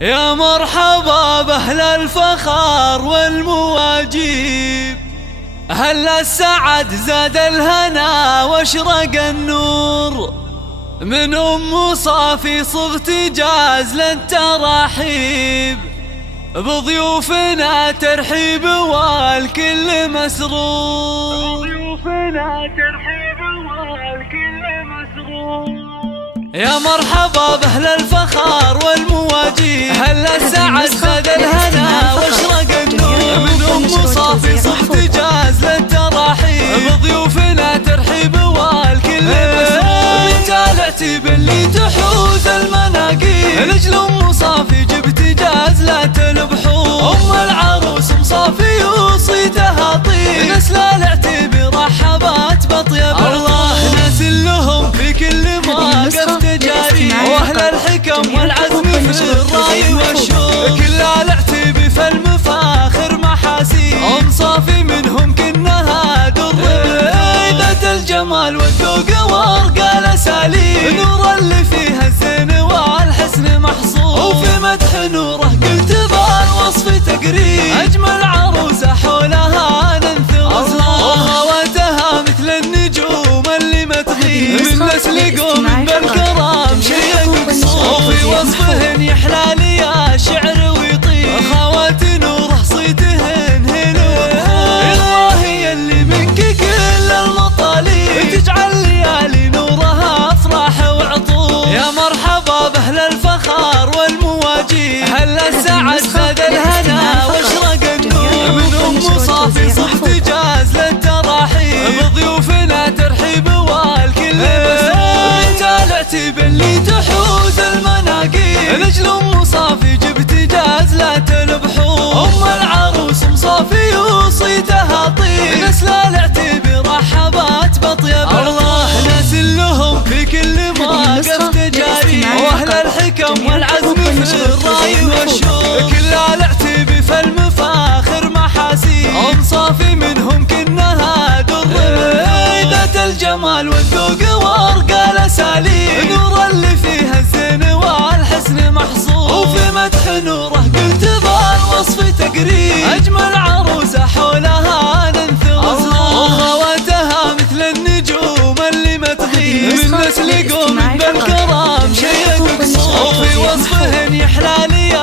يا مرحبا بأهل الفخار والمواجيب، أهل السعد زاد الهنا واشرق النور، من أم صافي صغت جاز للتراحيب، بضيوفنا ترحيب والكل مسرور. يا مرحبا بأهل الفخار والمواجيب، أهل السعد زاد الهنا واشرق النور، من أم صافي صغت جاز للتراحيب، بضيوفنا ترحيب والكل مسرور. بنت العتيب اللي تحوز المناقيب، لجل أم صافي جبت جاز لا تنبحور، أم العروس أم صافي وصيتها طيب، نسل العتيب رحبت بطيب الله، ناس لهم في كل موقف تجاري، واهل الحكم والعزم في الراي والشوق، كل العتيب في المفاخر محاسيب، أم صافي منهم كنها در ذات الجمال والذوق وارقى الاساليب، نور اللي فيها الزين والحسن محصور، وفي مدح نوره قلت بالوصف تقريب، اجمل عروسه حولها ننثر وخواتها مثل النجوم اللي ما تغيب، من نسل قوم بالكرام شيء مقصور، وفي وصفهن يحلى لي الشعر ويطيب، خوات نوره صيتهن هلو الله هي اللي منك كل المطالب، تجعل ليالي نورها افراح وعطور. يا مرحبا باهل الفخار والمواجيب، اهل السعد زاد الهنا واشرق النور، من ام صافي صغت جاز للتراحيب، بضيوفنا ترحيب والكل مسرور. بنت العتيب اللي تحوز المناقيب، لجل ام صافي جبت جاز لا تنبحور، ام العروس ام صافي وصيتها طيب، نسل العتيب رحبت بطيب الله، ناس لهم في كل موقف تجاري، واهل الحكم والعزم في الراي والشوق، كل العتيب في المفاخر محاسيب، ام صافي منهم كنها در ذات الجمال والذوق وارقى الاساليب، نور اللي فيها الزين والحسن محصور، وفي مدح نوره قلت بالوصف تقريب، اجمل عروسه حولها ننثر وخواتها مثل النجوم اللي ما تغيب، من نسل قوم بالكرام شيء مقصور، وفي وصفهن يحلى لي